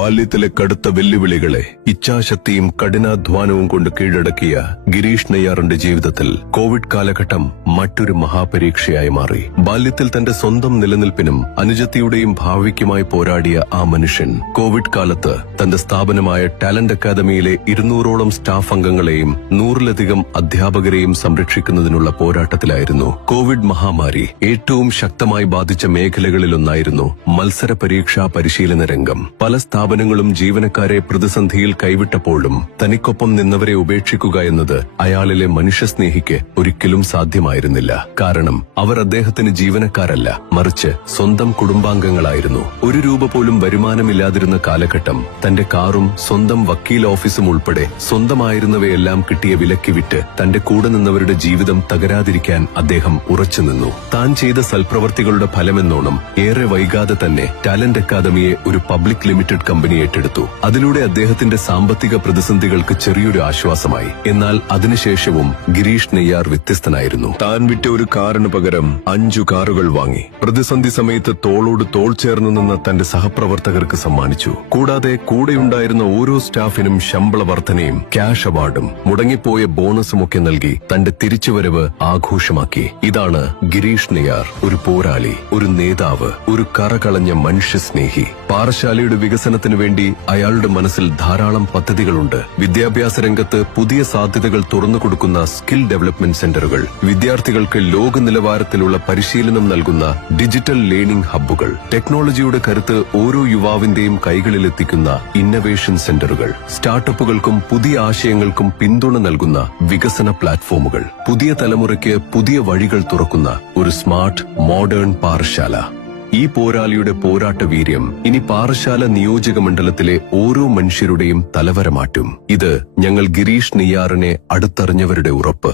ബാല്യത്തിലെ കടുത്ത വെല്ലുവിളികളെ ഇച്ഛാശക്തിയും കഠിനാധ്വാനവും കൊണ്ട് കീഴടക്കിയ ഗിരീഷ് നെയ്യാറിന്റെ ജീവിതത്തിൽ കോവിഡ് കാലഘട്ടം മറ്റൊരു മഹാപരീക്ഷയായി മാറി. ബാല്യത്തിൽ തന്റെ സ്വന്തം നിലനിൽപ്പിനും അനുജത്തിയുടെയും ഭാവിക്കുമായി പോരാടിയ ആ മനുഷ്യൻ കോവിഡ് കാലത്ത് തന്റെ സ്ഥാപനമായ ടാലന്റ് അക്കാദമിയിലെ 200ഓളം സ്റ്റാഫ് അംഗങ്ങളെയും 100ലധികം അധ്യാപകരെയും സംരക്ഷിക്കുന്നതിനുള്ള പോരാട്ടത്തിലായിരുന്നു. കോവിഡ് മഹാമാരി ഏറ്റവും ശക്തമായി ബാധിച്ച മേഖലകളിലൊന്നായിരുന്നു മത്സര പരീക്ഷാ പരിശീലന രംഗം. പല സ്ഥാപനങ്ങളും ജീവനക്കാരെ പ്രതിസന്ധിയിൽ കൈവിട്ടപ്പോഴും തനിക്കൊപ്പം നിന്നവരെ ഉപേക്ഷിക്കുക എന്നത് അയാളിലെ മനുഷ്യസ്നേഹിക്ക് ഒരിക്കലും സാധ്യമായിരുന്നില്ല. കാരണം അവർ അദ്ദേഹത്തിന് ജീവനക്കാരല്ല, മറിച്ച് സ്വന്തം കുടുംബാംഗങ്ങളായിരുന്നു. ₹1 പോലും വരുമാനമില്ലാതിരുന്ന കാലഘട്ടം തന്റെ കാറും സ്വന്തം വക്കീൽ ഓഫീസും ഉൾപ്പെടെ സ്വന്തമായിരുന്നവയെല്ലാം കിട്ടിയ വിലക്ക് വിറ്റ് തന്റെ കൂടെ നിന്നവരുടെ ജീവിതം തകരാതിരിക്കാൻ അദ്ദേഹം ഉറച്ചുനിന്നു. താൻ ചെയ്ത സൽപ്രവർത്തികളുടെ ഫലമെന്നോണം ഏറെ വൈകാതെ തന്നെ ടാലന്റ് അക്കാദമിയെ ഒരു പബ്ലിക് ലിമിറ്റഡ് കമ്പനി ഏറ്റെടുത്തു. അതിലൂടെ അദ്ദേഹത്തിന്റെ സാമ്പത്തിക പ്രതിസന്ധികൾക്ക് ചെറിയൊരു ആശ്വാസമായി. എന്നാൽ അതിനുശേഷവും ഗിരീഷ് നെയ്യാർ വ്യത്യസ്തനായിരുന്നു. താൻ വിറ്റ ഒരു കാറിന് പകരം 5 കാറുകൾ വാങ്ങി പ്രതിസന്ധി സമയത്ത് തോളോട് തോൾ ചേർന്ന് നിന്ന തന്റെ സഹപ്രവർത്തകർക്ക് സമ്മാനിച്ചു. കൂടാതെ കൂടെയുണ്ടായിരുന്ന ഓരോ സ്റ്റാഫിനും ശമ്പള വർധനയും ക്യാഷ് അവാർഡും മുടങ്ങിപ്പോയ ബോണസുമൊക്കെ നൽകി തന്റെ തിരിച്ചുവരവ് ആഘോഷമാക്കി. ഇതാണ് ഗിരീഷ് നെയ്യാർ, ഒരു പോരാളി, ഒരു നേതാവ്, ഒരു കറകളഞ്ഞ മനുഷ്യസ്നേഹി. പാറശാലയുടെ വികസനത്തിനു വേണ്ടി അയാളുടെ മനസ്സിൽ ധാരാളം പദ്ധതികളുണ്ട്. വിദ്യാഭ്യാസ രംഗത്ത് പുതിയ സാധ്യതകൾ തുറന്നുകൊടുക്കുന്ന സ്കിൽ ഡെവലപ്മെന്റ് സെന്ററുകൾ, വിദ്യാർത്ഥികൾക്ക് ലോക നിലവാരത്തിലുള്ള പരിശീലനം നൽകുന്ന ഡിജിറ്റൽ ലേണിംഗ് ഹബ്ബുകൾ, ടെക്നോളജിയുടെ കരുത്ത് ഓരോ യുവാവിന്റെയും കൈകളിലെത്തിക്കുന്ന ഇന്നവേഷൻ സെന്ററുകൾ, സ്റ്റാർട്ടപ്പുകൾക്കും പുതിയ ആശയങ്ങൾക്കും പിന്തുണ നൽകുന്ന വികസന പ്ലാറ്റ്ഫോമുകൾ, പുതിയ തലമുറയ്ക്ക് പുതിയ വഴികൾ തുറക്കുന്ന ഒരു സ്മാർട്ട് മോഡേൺ പാറശാല. ഈ പോരാളിയുടെ പോരാട്ട വീര്യം ഇനി പാറശാല നിയോജക മണ്ഡലത്തിലെ ഓരോ മനുഷ്യരുടെയും തലവര മാറ്റും. ഇത് ഞങ്ങൾ ഗിരീഷ് നെയ്യാറിനെ അടുത്തറിഞ്ഞവരുടെ ഉറപ്പ്.